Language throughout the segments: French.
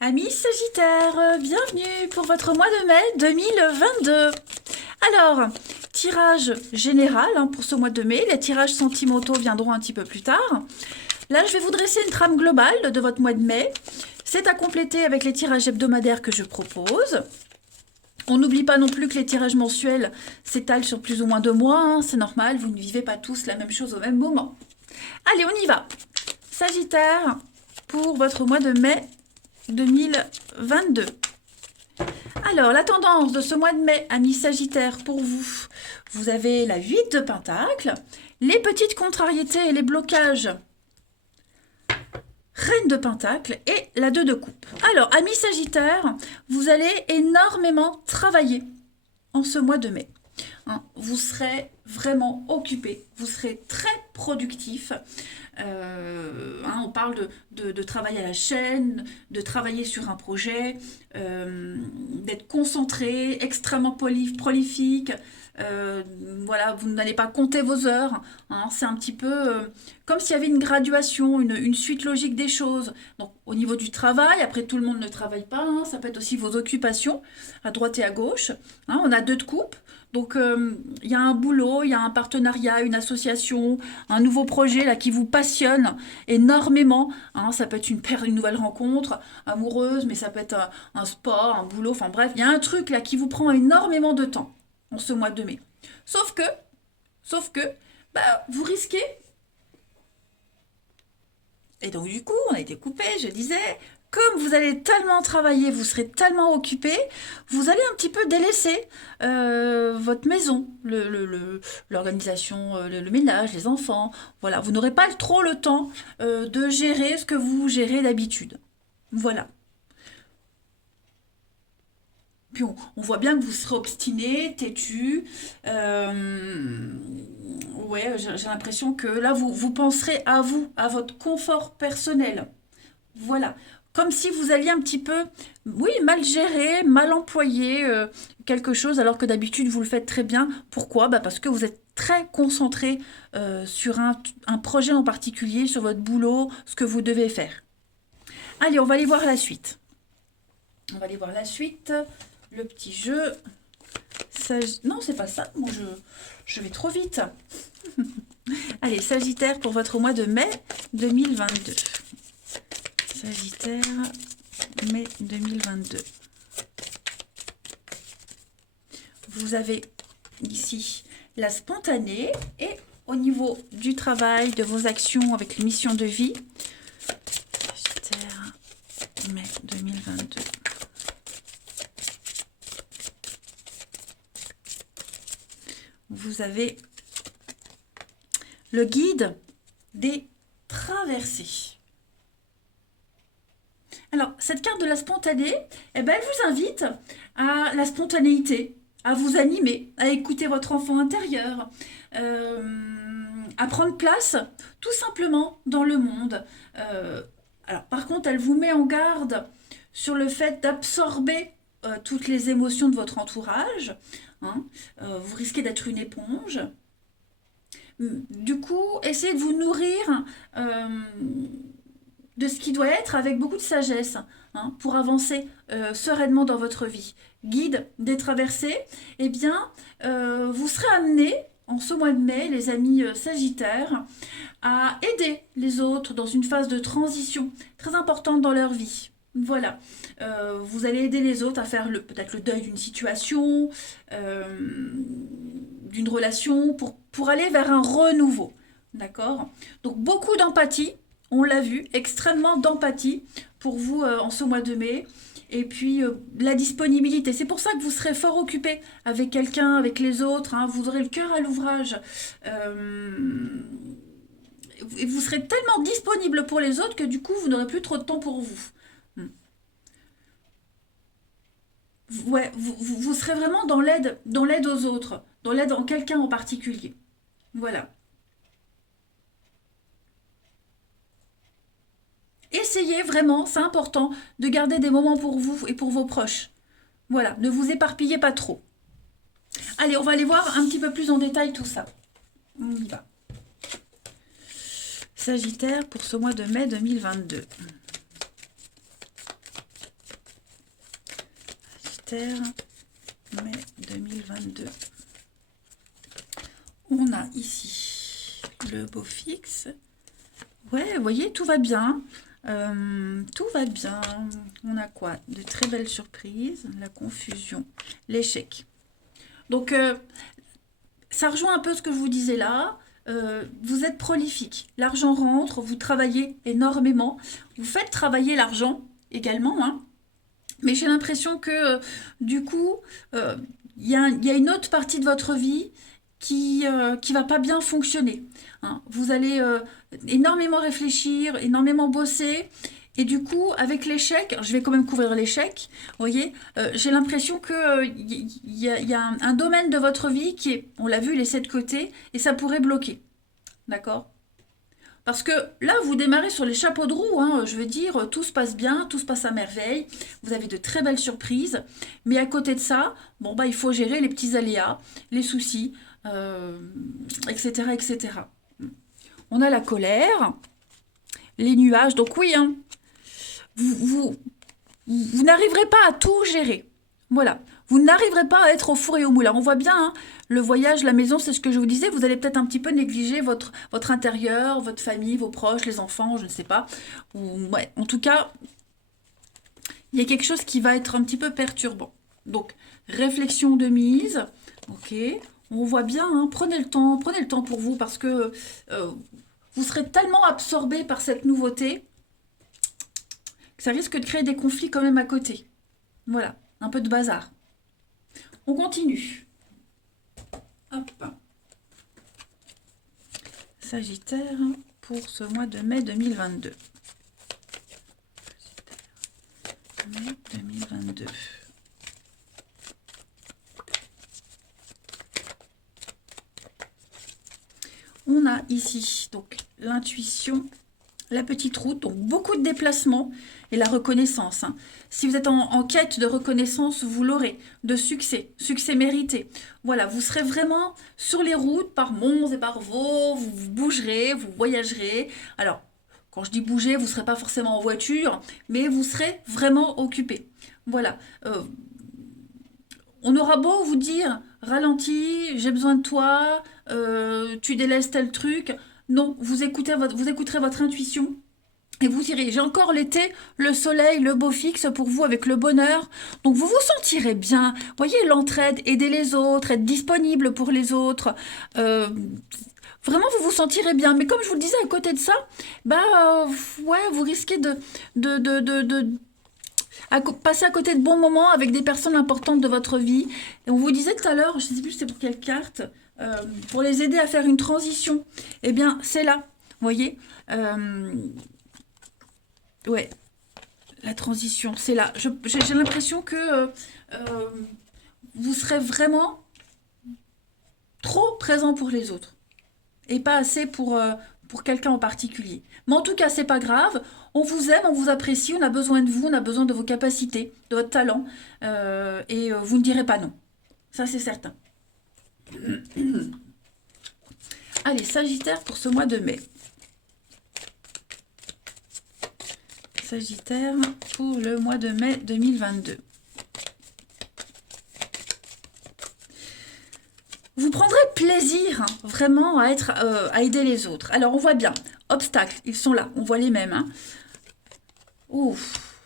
Amis Sagittaire, bienvenue pour votre mois de mai 2022. Alors, tirage général pour ce mois de mai, les tirages sentimentaux viendront un petit peu plus tard. Là, je vais vous dresser une trame globale de votre mois de mai. C'est à compléter avec les tirages hebdomadaires que je propose. On n'oublie pas non plus que les tirages mensuels s'étalent sur plus ou moins 2 mois, c'est normal, vous ne vivez pas tous la même chose au même moment. Allez, on y va. Sagittaire, pour votre mois de mai 2022. Alors, la tendance de ce mois de mai, amis Sagittaire, pour vous, vous avez la 8 de Pentacle, les petites contrariétés et les blocages, Reine de Pentacle et la 2 de Coupe. Alors, amis Sagittaire, vous allez énormément travailler en ce mois de mai. Vous serez vraiment occupé, vous serez très productif. On parle de travail à la chaîne, de travailler sur un projet, d'être concentré, extrêmement prolifique. Voilà, vous n'allez pas compter vos heures. C'est un petit peu comme s'il y avait une graduation, une suite logique des choses. Donc, au niveau du travail, après tout le monde ne travaille pas. Ça peut être aussi vos occupations à droite et à gauche. On a 2 de coupe. Donc, il y a un boulot, il y a un partenariat, une association, un nouveau projet là qui vous passionne énormément. Ça peut être une nouvelle rencontre amoureuse, mais ça peut être un sport, un boulot, enfin bref, il y a un truc là qui vous prend énormément de temps en ce mois de mai. Sauf que, vous risquez. Et donc du coup, on a été coupé, je disais, comme vous allez tellement travailler, vous serez tellement occupé, vous allez un petit peu délaisser votre maison, l'organisation, le ménage, les enfants. Voilà, vous n'aurez pas trop le temps de gérer ce que vous gérez d'habitude. Voilà. Puis on voit bien que vous serez obstiné, têtu. Ouais, j'ai l'impression que là, vous penserez à vous, à votre confort personnel. Voilà. Comme si vous alliez un petit peu, oui, mal gérer, mal employer quelque chose, alors que d'habitude vous le faites très bien. Pourquoi? Parce que vous êtes très concentré sur un projet en particulier, sur votre boulot, ce que vous devez faire. Allez, on va aller voir la suite. On va aller voir la suite. Le petit jeu. Non, c'est pas ça. Moi, je vais trop vite. Allez, Sagittaire pour votre mois de mai 2022. Sagittaire, mai 2022. Vous avez ici la spontanée et au niveau du travail, de vos actions avec les missions de vie. Sagittaire, mai 2022. Vous avez le guide des traversées. Alors, cette carte de la spontanée, elle vous invite à la spontanéité, à vous animer, à écouter votre enfant intérieur, à prendre place tout simplement dans le monde. Alors, par contre, elle vous met en garde sur le fait d'absorber toutes les émotions de votre entourage. Vous risquez d'être une éponge. Du coup, essayez de vous nourrir de ce qui doit être avec beaucoup de sagesse pour avancer sereinement dans votre vie. Guide des traversées, vous serez amené en ce mois de mai, les amis Sagittaires, à aider les autres dans une phase de transition très importante dans leur vie. Voilà, vous allez aider les autres à faire peut-être le deuil d'une situation, d'une relation, pour aller vers un renouveau. D'accord? Donc beaucoup d'empathie, on l'a vu, extrêmement d'empathie pour vous en ce mois de mai. Et puis la disponibilité, c'est pour ça que vous serez fort occupé avec quelqu'un, avec les autres, vous aurez le cœur à l'ouvrage. Et vous serez tellement disponible pour les autres que du coup vous n'aurez plus trop de temps pour vous. Ouais, vous serez vraiment dans l'aide aux autres, dans l'aide en quelqu'un en particulier. Voilà. Essayez vraiment, c'est important, de garder des moments pour vous et pour vos proches. Voilà, ne vous éparpillez pas trop. Allez, on va aller voir un petit peu plus en détail tout ça. On y va. Sagittaire pour ce mois de mai 2022. Sagittaire, mai 2022. On a ici le beau fixe. Ouais, vous voyez, tout va bien. Tout va bien. On a quoi? De très belles surprises, la confusion, l'échec. Donc, ça rejoint un peu ce que je vous disais là. Vous êtes prolifique. L'argent rentre, vous travaillez énormément. Vous faites travailler l'argent également, hein. Mais j'ai l'impression que, du coup, il y a une autre partie de votre vie qui va pas bien fonctionner, hein. Vous allez énormément réfléchir, énormément bosser. Et du coup, avec l'échec, je vais quand même couvrir l'échec, vous voyez, j'ai l'impression que y a un domaine de votre vie qui est, on l'a vu, laissé de côté, et ça pourrait bloquer. D'accord? Parce que là, vous démarrez sur les chapeaux de roue, hein, je veux dire, tout se passe bien, tout se passe à merveille, vous avez de très belles surprises, mais à côté de ça, bon, bah, il faut gérer les petits aléas, les soucis, etc., etc. On a la colère, les nuages, donc oui, hein, vous n'arriverez pas à tout gérer. Voilà. Vous n'arriverez pas à être au four et au moulin. On voit bien, hein, le voyage, la maison, c'est ce que je vous disais. Vous allez peut-être un petit peu négliger votre intérieur, votre famille, vos proches, les enfants, je ne sais pas. Ouais, en tout cas, il y a quelque chose qui va être un petit peu perturbant. Donc, réflexion de mise. Ok. On voit bien, hein, prenez le temps pour vous parce que vous serez tellement absorbé par cette nouveauté que ça risque de créer des conflits quand même à côté. Voilà, un peu de bazar. On continue. Hop. Sagittaire pour ce mois de mai 2022. Mai 2022. On a ici donc l'intuition, la petite route, donc beaucoup de déplacements et la reconnaissance, hein. Si vous êtes en quête de reconnaissance, vous l'aurez, de succès mérité. Voilà, vous serez vraiment sur les routes par Mons et par Vaux, vous bougerez, vous voyagerez. Alors, quand je dis bouger, vous ne serez pas forcément en voiture, mais vous serez vraiment occupé. Voilà. On aura beau vous dire, ralentis, j'ai besoin de toi, tu délaisses tel truc. Non, vous écouterez votre intuition et vous irez. J'ai encore l'été, le soleil, le beau fixe pour vous avec le bonheur. Donc vous vous sentirez bien. Voyez, l'entraide, aider les autres, être disponible pour les autres. Vraiment, vous vous sentirez bien. Mais comme je vous le disais, à côté de ça, ouais, vous risquez passer à côté de bons moments avec des personnes importantes de votre vie. Et on vous disait tout à l'heure, je ne sais plus c'était pour quelle carte, pour les aider à faire une transition. Eh bien, c'est là, vous voyez. Ouais, la transition, c'est là. J'ai l'impression que vous serez vraiment trop présent pour les autres et pas assez pour quelqu'un en particulier. Mais en tout cas, c'est pas grave. On vous aime, on vous apprécie, on a besoin de vous, on a besoin de vos capacités, de votre talent, et vous ne direz pas non. Ça, c'est certain. Allez, Sagittaire pour ce mois de mai. Sagittaire pour le mois de mai 2022. Vous prendrez plaisir, hein, vraiment à aider les autres. Alors, on voit bien, obstacles, ils sont là, on voit les mêmes, hein. Ouf.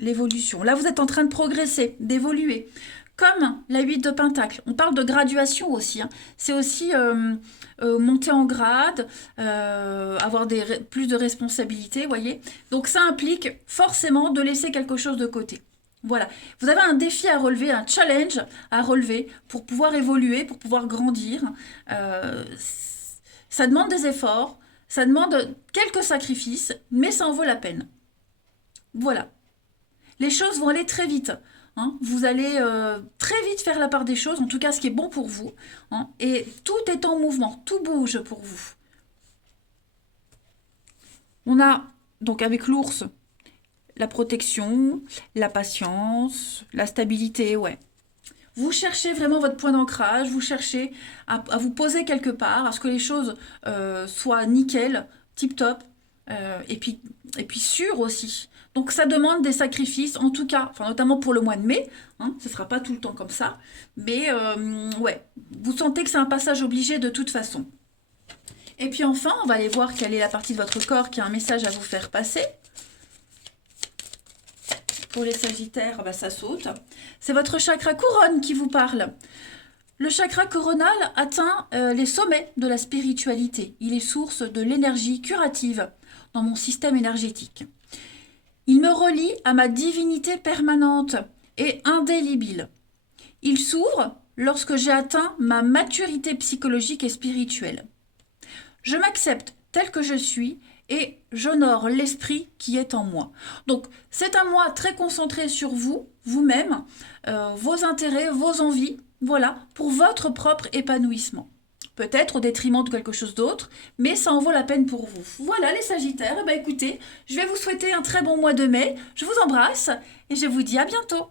L'évolution. Là, vous êtes en train de progresser, d'évoluer. Comme la 8 de Pentacle. On parle de graduation aussi, hein. C'est aussi monter en grade, avoir plus de responsabilités, voyez. Donc, ça implique forcément de laisser quelque chose de côté. Voilà. Vous avez un défi à relever, un challenge à relever pour pouvoir évoluer, pour pouvoir grandir. Ça demande des efforts, ça demande quelques sacrifices, mais ça en vaut la peine. Voilà. Les choses vont aller très vite, hein. Vous allez très vite faire la part des choses, en tout cas ce qui est bon pour vous, hein. Et tout est en mouvement, tout bouge pour vous. On a donc avec l'ours la protection, la patience, la stabilité, ouais. Vous cherchez vraiment votre point d'ancrage, vous cherchez à vous poser quelque part, à ce que les choses soient nickel, tip top, et puis et puis sûr aussi. Donc ça demande des sacrifices, en tout cas, enfin, notamment pour le mois de mai, hein, ce ne sera pas tout le temps comme ça, mais ouais, vous sentez que c'est un passage obligé de toute façon. Et puis enfin, on va aller voir quelle est la partie de votre corps qui a un message à vous faire passer. Pour les Sagittaires, bah, ça saute. C'est votre chakra couronne qui vous parle. Le chakra coronal atteint les sommets de la spiritualité. Il est source de l'énergie curative dans mon système énergétique. Il me relie à ma divinité permanente et indélébile. Il s'ouvre lorsque j'ai atteint ma maturité psychologique et spirituelle. Je m'accepte tel que je suis et j'honore l'esprit qui est en moi. Donc, c'est un mois très concentré sur vous, vous-même, vos intérêts, vos envies, voilà, pour votre propre épanouissement. Peut-être au détriment de quelque chose d'autre, mais ça en vaut la peine pour vous. Voilà les Sagittaires, eh bien, écoutez, je vais vous souhaiter un très bon mois de mai, je vous embrasse et je vous dis à bientôt.